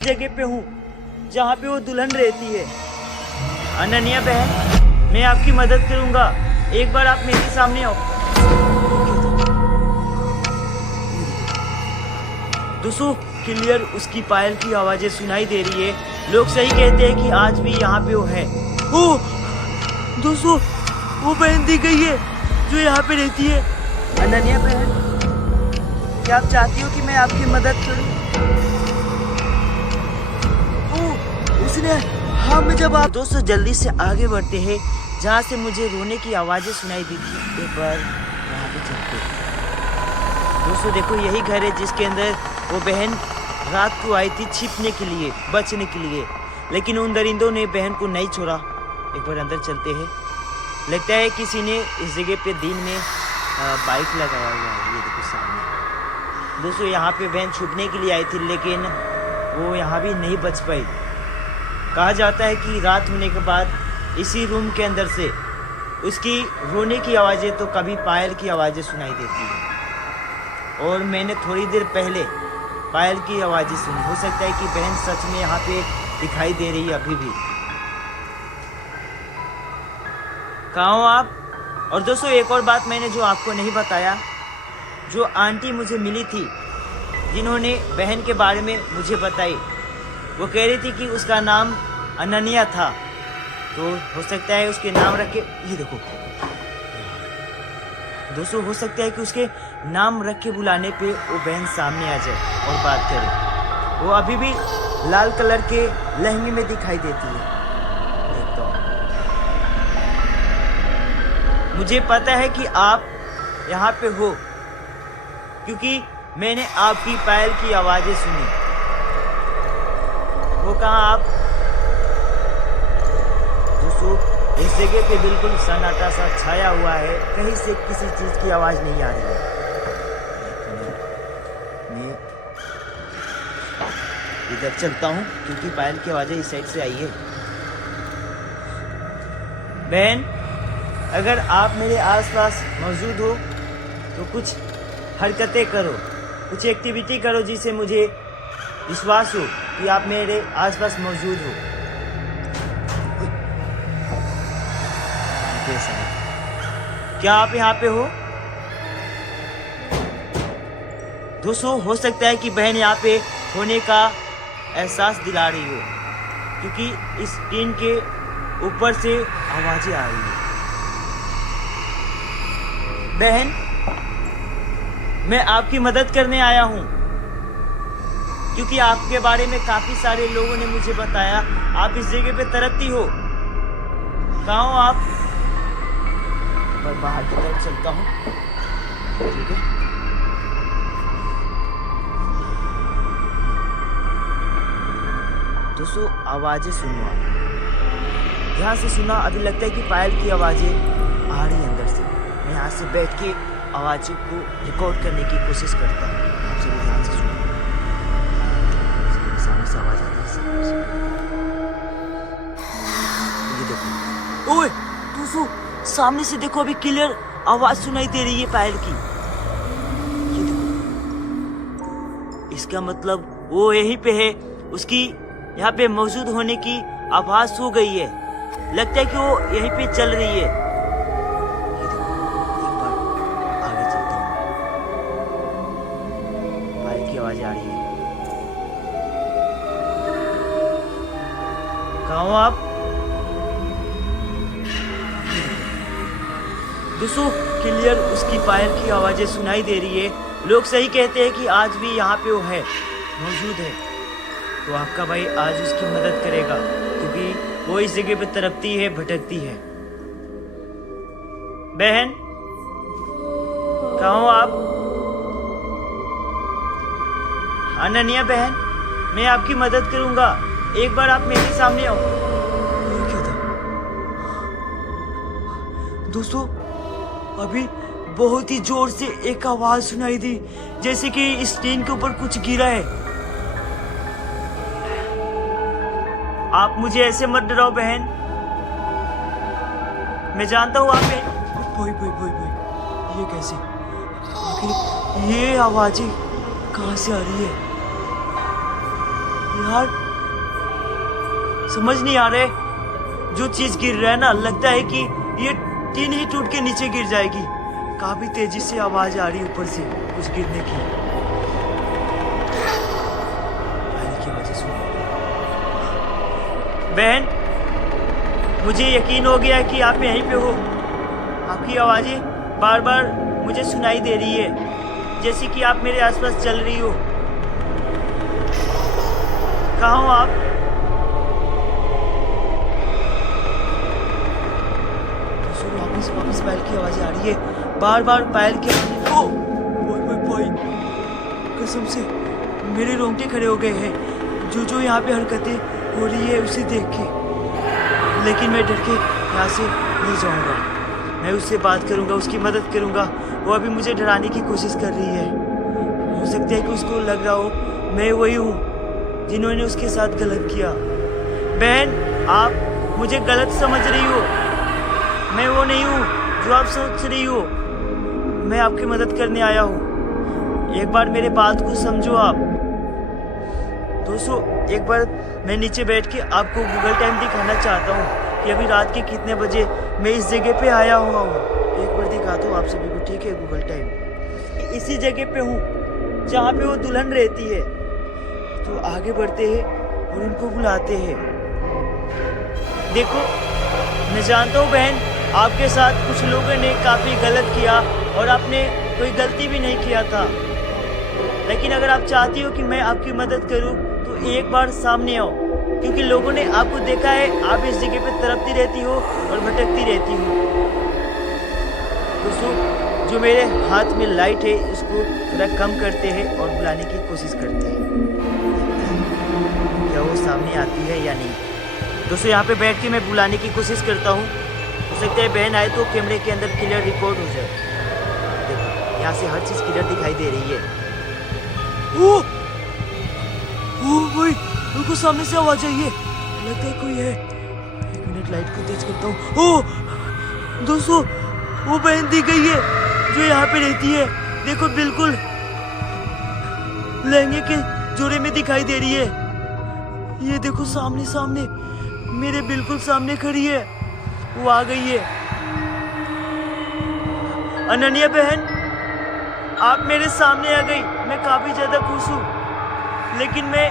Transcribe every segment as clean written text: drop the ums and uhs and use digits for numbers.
जगह पे हूँ जहाँ पे वो दुल्हन रहती है। अनन्या बहन, मैं आपकी मदद करूँगा, एक बार आप मेरे सामने आओ। दोस्तों क्लियर उसकी पायल की आवाजें सुनाई दे रही है। लोग सही कहते हैं कि आज भी यहाँ पे वो है। ओ दोस्तों, वो बहन दी गई है जो यहाँ पे रहती है। अनन्या बहन, क्या आप चाहती हो कि मैं आपकी मदद करूँ? उसने हाँ, मैं जब आप दोस्तों जल्दी से आगे बढ़ते हैं जहाँ से मुझे रोने की आवाजें सुनाई दी थी। एक बार वहाँ पे चलते हैं। दोस्तों देखो, यही घर है जिसके अंदर वो बहन रात को आई थी छिपने के लिए, बचने के लिए, लेकिन उन दरिंदों ने बहन को नहीं छोड़ा। एक बार अंदर चलते हैं। लगता है किसी ने इस जगह पे दिन में बाइक लगाया हुआ है। ये देखो सामने। दोस्तों यहाँ पे बहन छुपने के लिए आई थी, लेकिन वो यहाँ भी नहीं बच पाई। कहा जाता है कि रात होने के बाद इसी रूम के अंदर से उसकी रोने की आवाज़ें तो कभी पायल की आवाज़ें सुनाई देती है। और मैंने थोड़ी देर पहले पायल की आवाज़ें सुनी। हो सकता है कि बहन सच में यहाँ पे दिखाई दे रही है अभी भी। कहाँ हो आप? और दोस्तों एक और बात मैंने जो आपको नहीं बताया, जो आंटी मुझे मिली थी जिन्होंने बहन के बारे में मुझे बताई, वो कह रही थी कि उसका नाम अनन्या था। तो हो सकता है उसके नाम रख के, ये देखो दोस्तों, हो सकता है कि उसके नाम रख के बुलाने पे वो बहन सामने आ जाए और बात करे। वो अभी भी लाल कलर के लहंगे में दिखाई देती है। देखता हूँ। मुझे पता है कि आप यहाँ पे हो क्योंकि मैंने आपकी पायल की आवाजें सुनी। वो कहाँ आप? दोस्तों इस जगह पे बिल्कुल सन्नाटा सा छाया हुआ है, कहीं से किसी चीज की आवाज नहीं आ रही है। मैं इधर चलता हूँ क्योंकि पायल की आवाजें इस साइड से आई है। बहन, अगर आप मेरे आसपास मौजूद हो तो कुछ हरकतें करो, कुछ एक्टिविटी करो जिससे मुझे विश्वास हो कि आप मेरे आसपास मौजूद हो। क्या आप यहाँ पे हो? दोस्तों हो सकता है कि बहन यहाँ पे होने का एहसास दिला रही हो क्योंकि इस टीन के ऊपर से आवाजें आ रही है। बहन, मैं आपकी मदद करने आया हूँ क्योंकि आपके बारे में काफी सारे लोगों ने मुझे बताया आप इस जगह पे तड़पती हो। कहाँ हो आप? मैं बाहर की तरफ चलता हूँ। ठीक है, दोस्तों आवाजें सुनो आप, ध्यान से सुना। अभी लगता है कि पायल की आवाजें आ रही अंदर से। मैं यहाँ से बैठ के आवाज़ों को रिकॉर्ड करने की कोशिश करता हूँ। आप सभी ध्यान से सुनो। सामने से आवाज आ रही है। ये देखो, ओए दोस्तों सामने से देखो, अभी क्लियर आवाज सुनाई दे रही है पायल की। ये देखो, इसका मतलब वो यहीं पे है, उसकी यहाँ पे मौजूद होने की आभास हो गई है। लगता है कि वो यहीं पे चल रही है। ये देखो, एक बार आगे चलता हूँ। पायल की आवाज आ रही है। कहाँ हो आप? दोस्तों क्लियर उसकी पायल की आवाजें सुनाई दे रही है। लोग सही कहते हैं कि आज भी यहाँ पे वो है, मौजूद है। तो आपका भाई आज उसकी मदद करेगा क्योंकि वो इस जगह पे तड़पती है, भटकती है। बहन, कहाँ हो आप? अनन्या बहन, मैं आपकी मदद करूंगा, एक बार आप मेरे सामने आओ। ये क्या था? दोस्तों अभी बहुत ही जोर से एक आवाज सुनाई दी, जैसे कि इस टीन के ऊपर कुछ गिरा है। आप मुझे ऐसे मत डराओ बहन, मैं जानता हूँ आप बोई बोई बोई बोई, ये कैसे? ये आवाजें कहाँ से आ रही है? यार समझ नहीं आ रहे, जो चीज गिर रहा है ना, लगता है कि ये टीन ही टूट के नीचे गिर जाएगी। काफी तेजी से आवाज आ रही ऊपर से कुछ गिरने की। बहन, मुझे यकीन हो गया कि आप यहीं पे हो। आपकी आवाजें बार बार मुझे सुनाई दे रही है, जैसे कि आप मेरे आसपास चल रही हो। कहाँ हो आप? वापस पायल की आवाजें आ रही है, बार बार पायल की। ओ भाई, कसम से मेरे रोंगटे खड़े हो गए हैं जो यहाँ पे हरकतें हो रही है उसे देख के। लेकिन मैं डर के यहाँ से नहीं जाऊंगा। मैं उससे बात करूंगा, उसकी मदद करूंगा। वो अभी मुझे डराने की कोशिश कर रही है। हो सकता है कि उसको लग रहा हो मैं वही हूँ जिन्होंने उसके साथ गलत किया। बहन, आप मुझे गलत समझ रही हो। मैं वो नहीं हूँ जो आप सोच रही हो। मैं आपकी मदद करने आया हूँ। एक बार मेरे बात को समझो आप। दोस्तों, एक बार मैं नीचे बैठ के आपको गूगल टाइम दिखाना चाहता हूँ कि अभी रात के कितने बजे मैं इस जगह पे आया हुआ हूँ। एक बार दिखाता हूँ आप सभी को, ठीक है? गूगल टाइम इसी जगह पे हूँ जहाँ पे वो दुल्हन रहती है। तो आगे बढ़ते हैं और उनको बुलाते हैं। देखो, मैं जानता हूँ बहन, आपके साथ कुछ लोगों ने काफी गलत किया और आपने कोई गलती भी नहीं किया था। लेकिन अगर आप चाहती हो कि मैं आपकी मदद करूं तो एक बार सामने आओ, क्योंकि लोगों ने आपको देखा है आप इस जगह पे तड़पती रहती हो और भटकती रहती हो। दोस्तों, जो मेरे हाथ में लाइट है उसको थोड़ा कम करते हैं और बुलाने की कोशिश करते हैं। क्या वो सामने आती है या नहीं? दोस्तों, यहाँ पे बैठ के मैं बुलाने की कोशिश करता हूँ। हो सकता है बहन आए तो कैमरे के अंदर क्लियर रिकॉर्ड हो जाए। देखो, यहाँ से हर चीज क्लियर दिखाई दे रही है। ओ भाई, बिल्कुल सामने से आवाज आई है। लगता है कोई है। 1 मिनट, लाइट को तेज करता हूँ। ओ दोस्तों, वो बहन दी गई है जो यहाँ पे रहती है। देखो, बिल्कुल लहंगे के जोड़े में दिखाई दे रही है। ये देखो, सामने मेरे बिल्कुल सामने खड़ी है। वो आ गई है। अनन्या बहन, आप मेरे सामने आ गई। मैं काफी ज्यादा खुश हूँ, लेकिन मैं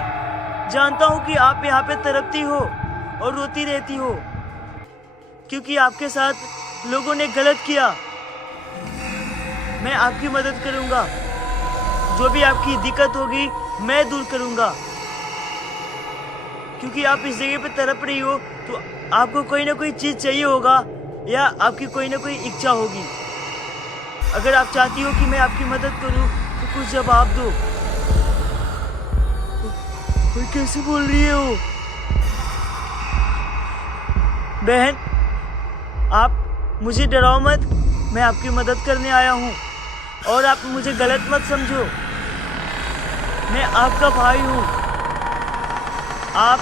जानता हूँ कि आप यहाँ पे तड़पती हो और रोती रहती हो, क्योंकि आपके साथ लोगों ने गलत किया। मैं आपकी मदद करूंगा। जो भी आपकी दिक्कत होगी मैं दूर करूंगा, क्योंकि आप इस जगह पे तड़प रही हो तो आपको कोई ना कोई चीज चाहिए होगा या आपकी कोई ना कोई इच्छा होगी। अगर आप चाहती हो कि मैं आपकी मदद करूं तो कुछ जवाब दो। कोई कैसे बोल रही है वो? बहन, आप मुझे डराओ मत। मैं आपकी मदद करने आया हूं और आप मुझे गलत मत समझो। मैं आपका भाई हूं। आप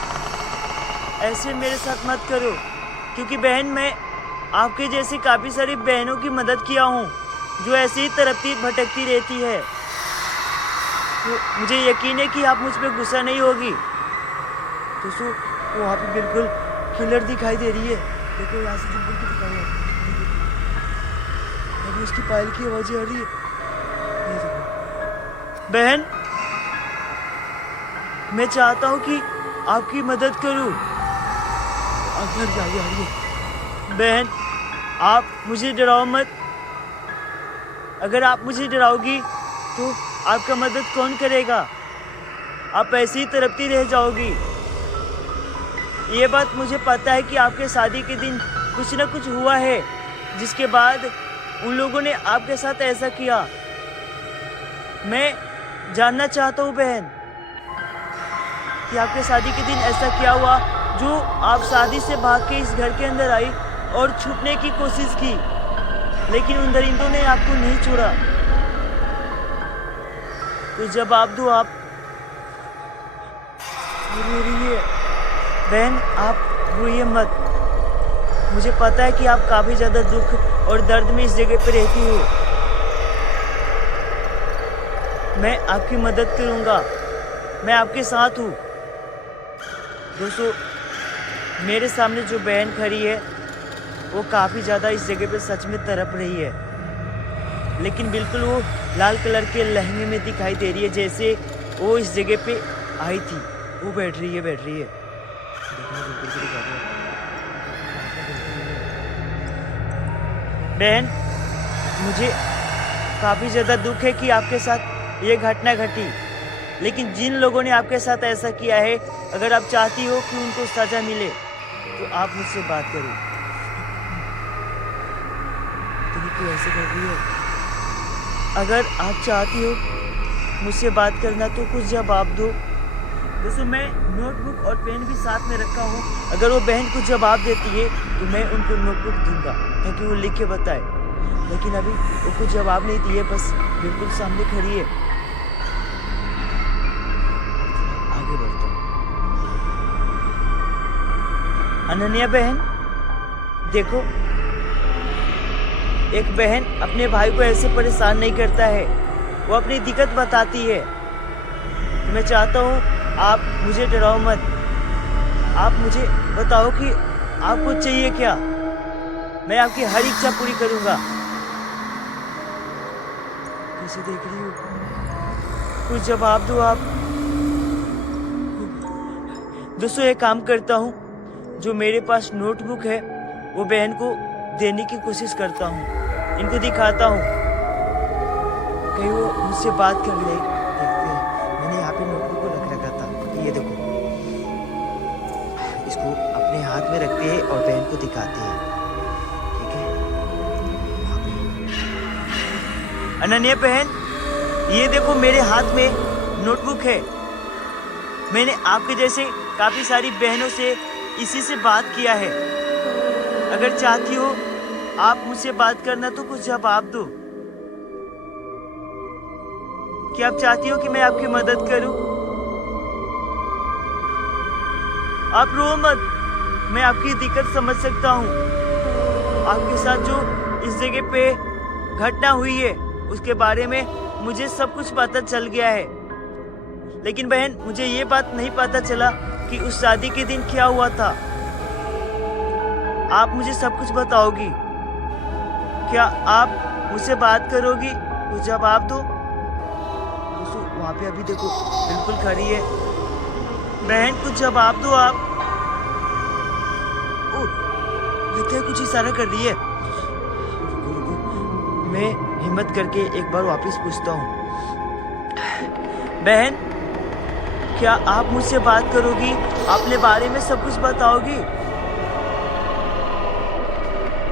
ऐसे मेरे साथ मत करो, क्योंकि बहन, मैं आपके जैसे काफी सारी बहनों की मदद किया हूँ जो ऐसे ही तड़पती भटकती रहती है। तो मुझे यकीन है कि आप मुझ पे गुस्सा नहीं होगी। दोस्तों, वहाँ पे बिल्कुल किलर दिखाई दे रही है। देखो, यहाँ से बिल्कुल दिखाई है। अभी उसकी पायल की आवाज़ें आ रही है। बहन, मैं चाहता हूँ कि आपकी मदद करूँ। अंदर आ रही है। बहन, आप मुझे डराओ मत। अगर आप मुझे डराओगी तो आपका मदद कौन करेगा? आप ऐसे ही तड़पती रह जाओगी। ये बात मुझे पता है कि आपके शादी के दिन कुछ न कुछ हुआ है, जिसके बाद उन लोगों ने आपके साथ ऐसा किया। मैं जानना चाहता हूँ बहन कि आपके शादी के दिन ऐसा क्या हुआ जो आप शादी से भाग के इस घर के अंदर आई और छुपने की कोशिश की, लेकिन उन दरिंदों ने आपको नहीं छोड़ा। तो जवाब दो आप। रो रही है बहन, आप रोइए मत। मुझे पता है कि आप काफी ज्यादा दुख और दर्द में इस जगह पे रहती हो। मैं आपकी मदद करूंगा। मैं आपके साथ हूँ। दोस्तों मेरे सामने जो बहन खड़ी है वो काफ़ी ज़्यादा इस जगह पे सच में तड़प रही है, लेकिन बिल्कुल वो लाल कलर के लहंगे में दिखाई दे रही है जैसे वो इस जगह पे आई थी। वो बैठ रही है। देखना बिल्कुल भी दिखा दो। बहन, मुझे काफ़ी ज़्यादा दुख है कि आपके साथ ये घटना घटी, लेकिन जिन लोगों ने आपके साथ ऐसा किया है, अगर आप चाहती हो कि उनको सज़ा मिले तो आप मुझसे बात करो। तुम क्यों ऐसे कर रही हो? अगर आप चाहती हो मुझसे बात करना तो कुछ जवाब दो। दोस्तों मैं नोटबुक और पेन भी साथ में रखा हूँ, अगर वो बहन कुछ जवाब देती है तो मैं उनको नोटबुक दूंगा ताकि वो लिख के बताए, लेकिन अभी वो कुछ जवाब नहीं दिए, बस बिल्कुल सामने खड़ी है। आगे बढ़ता हूँ। अनन्या बहन, देखो, एक बहन अपने भाई को ऐसे परेशान नहीं करता है, वो अपनी दिक्कत बताती है। मैं चाहता हूँ आप मुझे डराओ मत, आप मुझे बताओ कि आपको चाहिए क्या, मैं आपकी हर इच्छा पूरी करूँगा। कैसे देख रही हो? कुछ जवाब दो आप। दोस्तों एक काम करता हूँ, जो मेरे पास नोटबुक है वो बहन को देने की कोशिश करता हूँ, इनको दिखाता हूँ, कहीं वो मुझसे बात कर ले। देखते हैं, मैंने यहाँ पे नोटबुक को रख रखा था, ये देखो, इसको अपने हाथ में रखते हैं और बहन को दिखाते हैं, ठीक है? यहाँ पे अनन्या बहन, ये देखो मेरे हाथ में नोटबुक है। मैंने आपके जैसे काफ़ी सारी बहनों से इसी से बात किया है, अगर चाहती हो आप मुझसे बात करना तो कुछ जवाब दो। क्या आप चाहती हो कि मैं आपकी मदद करूं? आप रो मत, मैं आपकी दिक्कत समझ सकता हूं। आपके साथ जो इस जगह पे घटना हुई है उसके बारे में मुझे सब कुछ पता चल गया है, लेकिन बहन मुझे ये बात नहीं पता चला कि उस शादी के दिन क्या हुआ था। आप मुझे सब कुछ बताओगी? क्या आप मुझसे बात करोगी? कुछ जवाब दो। दोस्तों वहाँ पे अभी देखो बिल्कुल खड़ी है बहन, कुछ जवाब दो आप। ओ, लगता है कुछ इशारा कर रही है। मैं हिम्मत करके एक बार वापस पूछता हूँ, बहन क्या आप मुझसे बात करोगी? अपने बारे में सब कुछ बताओगी?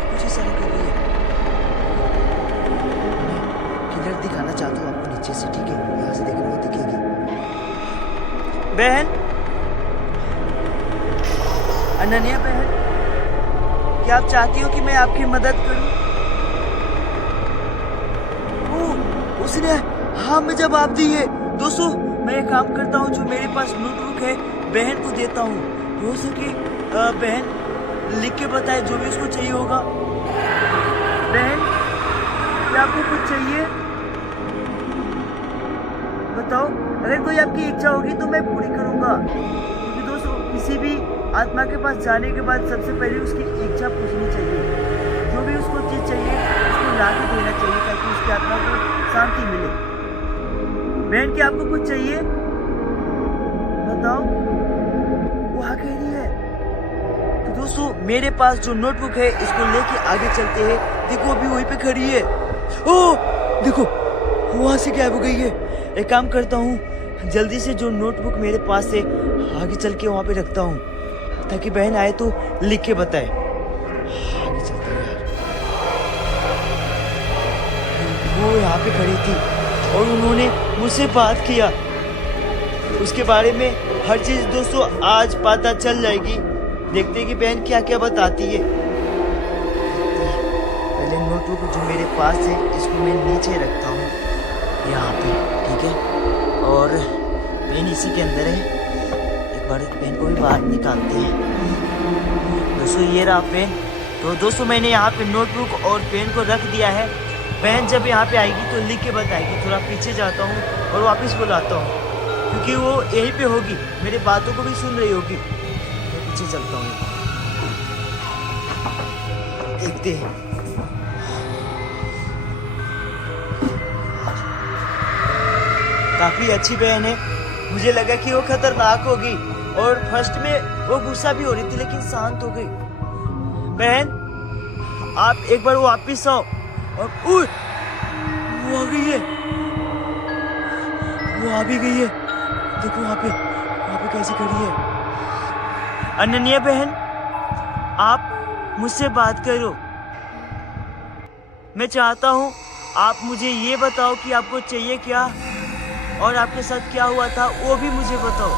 कुछ इशारा कर रही है। मैं क्लियर दिखाना चाहता हूँ आपको नीचे से, ठीक है? यहाँ से देखने को दिखेगी। बहन, अनन्या बहन, क्या आप चाहती हो कि मैं आपकी मदद करूं? उसने हाँ में जवाब दी है। दोस्तों मैं एक काम करता हूँ, जो मेरे पास नोटबुक है बहन को देता हूँ, हो सके बहन लिख के बताए जो भी उसको चाहिए होगा। बहन क्या आपको कुछ चाहिए? बताओ, अगर कोई आपकी इच्छा होगी तो मैं पूरी करूँगा, क्योंकि दोस्तों किसी भी आत्मा के पास जाने के बाद सबसे पहले उसकी इच्छा पूछनी चाहिए। जो भी उसको चीज़ चाहिए उसको ला के देना चाहिए ताकि उसकी आत्मा को शांति मिले। बहन क्या आपको कुछ चाहिए? बताओ। वो आ कह रही है। तो दोस्तों मेरे पास जो नोटबुक है इसको लेके आगे चलते हैं। देखो अभी वहीं पे खड़ी है। ओह देखो वहां से गायब हो गई है। एक काम करता हूँ, जल्दी से जो नोटबुक मेरे पास है आगे चल के वहां पे रखता हूँ ताकि बहन आए तो लिख के बताए। आगे चलते हैं यार। वो यहाँ पे खड़ी थी और उन्होंने मुझसे बात किया, उसके बारे में हर चीज़ दोस्तों आज पता चल जाएगी। देखते हैं कि बहन क्या क्या बताती है। पहले नोटबुक जो मेरे पास है इसको मैं नीचे रखता हूँ यहाँ पे, ठीक है? और पेन इसी के अंदर है। एक बार पेन को भी बाहर निकालते हैं। दोस्तों ये रहा पेन। तो दोस्तों मैंने यहाँ पे नोटबुक और पेन को रख दिया है। बहन जब यहाँ पे आएगी तो लिख के बताएगी। थोड़ा पीछे जाता हूँ और वापस बुलाता हूँ क्योंकि वो यहीं पे होगी, मेरी बातों को भी सुन रही होगी। पीछे चलता हूँ, देखते हैं। काफी अच्छी बहन है। मुझे लगा कि वो खतरनाक होगी और फर्स्ट में वो गुस्सा भी हो रही थी, लेकिन शांत हो गई। बहन, आप एक बार वापिस आओ। और वो आ गई है, वो आ भी गई है। देखो वहां पे कैसी खड़ी है। अनन्या बहन, आप मुझसे बात करो। मैं चाहता हूँ आप मुझे ये बताओ कि आपको चाहिए क्या और आपके साथ क्या हुआ था, वो भी मुझे बताओ।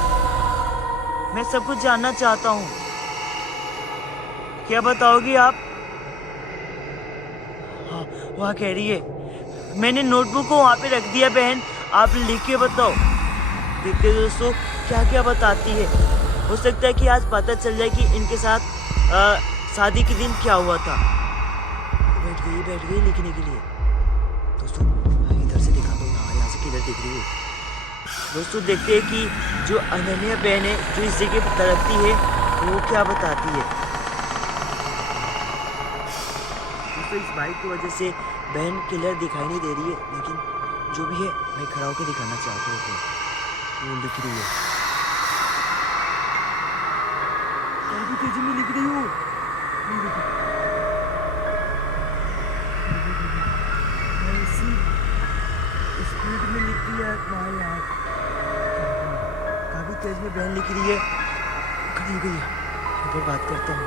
मैं सब कुछ जानना चाहता हूँ। क्या बताओगी आप? हाँ, वहाँ कह रही है। मैंने नोटबुक को वहाँ पे रख दिया बहन, आप लिख के बताओ। देखते दोस्तों क्या क्या बताती है। हो सकता है कि आज पता चल जाए कि इनके साथ शादी के दिन क्या हुआ था। बैठ गई लिखने के लिए। दोस्तों इधर से दिखा दो, यहाँ से किधर दिख रही हो? दोस्तों देखते हैं कि जो अनन्या बहन है, जो इस जगह पर तड़पती है, वो क्या बताती है। दोस्तों इस बाइक की वजह से बहन क्लियर दिखाई नहीं दे रही है, लेकिन जो भी है मैं खड़ा होकर दिखाना चाहता हूँ। वो लिख रही है, काफी तेजी में लिख रही हो। ऐसी स्पीड में लिखती है तुम्हारे यार। काफी तेज में बहन लिख रही है। खड़ी हो गई है, ऊपर बात करता हूँ।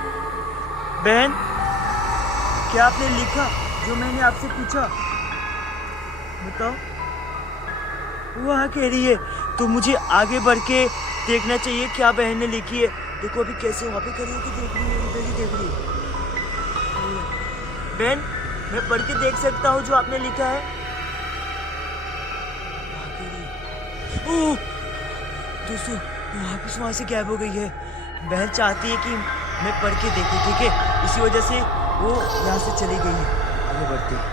बहन, क्या आपने लिखा जो मैंने आपसे पूछा? बताओ। वो हाँ कह रही है, तो मुझे आगे बढ़ के देखना चाहिए क्या बहन ने लिखी है। देखो अभी कैसे वहाँ पे खड़ी होकर देख रही है, इधर ही देख रही है। बहन, मैं पढ़ के देख सकता हूँ जो आपने लिखा है? ओह दोस्तों, वापस वहाँ से गायब हो गई है। बहन चाहती है कि मैं पढ़ के देखूं, ठीक है? इसी वजह से वो यहाँ से चली गई है। आगे बढ़ते हैं,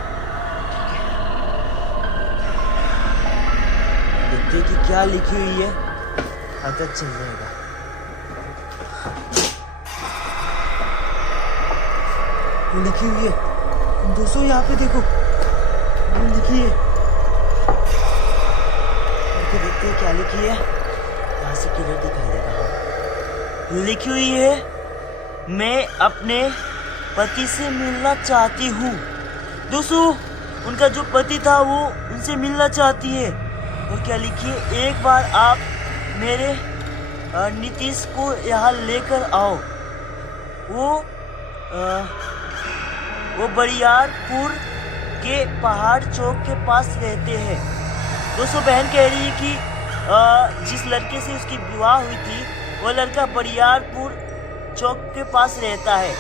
देखते हैं कि क्या लिखी हुई है, पता चल जाएगा। वो लिखी हुई है दोस्तों, यहाँ पे देखो, वो लिखी है। देखते हैं क्या लिखी है। यहाँ से क्लियर दिखाई देगा। लिखी हुई है, मैं अपने पति से मिलना चाहती हूँ। दोस्तों उनका जो पति था वो उनसे मिलना चाहती है। और क्या लिखी है, एक बार आप मेरे नीतीश को यहाँ लेकर आओ। वो बरियारपुर के पहाड़ चौक के पास रहते हैं। दोस्तों बहन कह रही है कि जिस लड़के से उसकी विवाह हुई थी, वो लड़का बरियारपुर चौक के पास रहता है।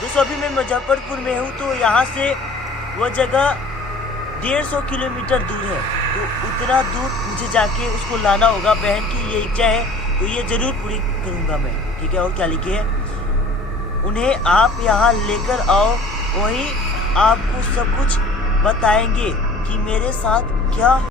दोस्तों अभी मैं मुजफ्फरपुर में हूँ, तो यहाँ से वो जगह 150 किलोमीटर दूर है। तो उतना दूर मुझे जाके उसको लाना होगा। बहन की ये इच्छा है, तो ये जरूर पूरी करूँगा मैं, ठीक है? और क्या लिखे है, उन्हें आप यहाँ लेकर आओ, वही आपको सब कुछ बताएंगे कि मेरे साथ क्या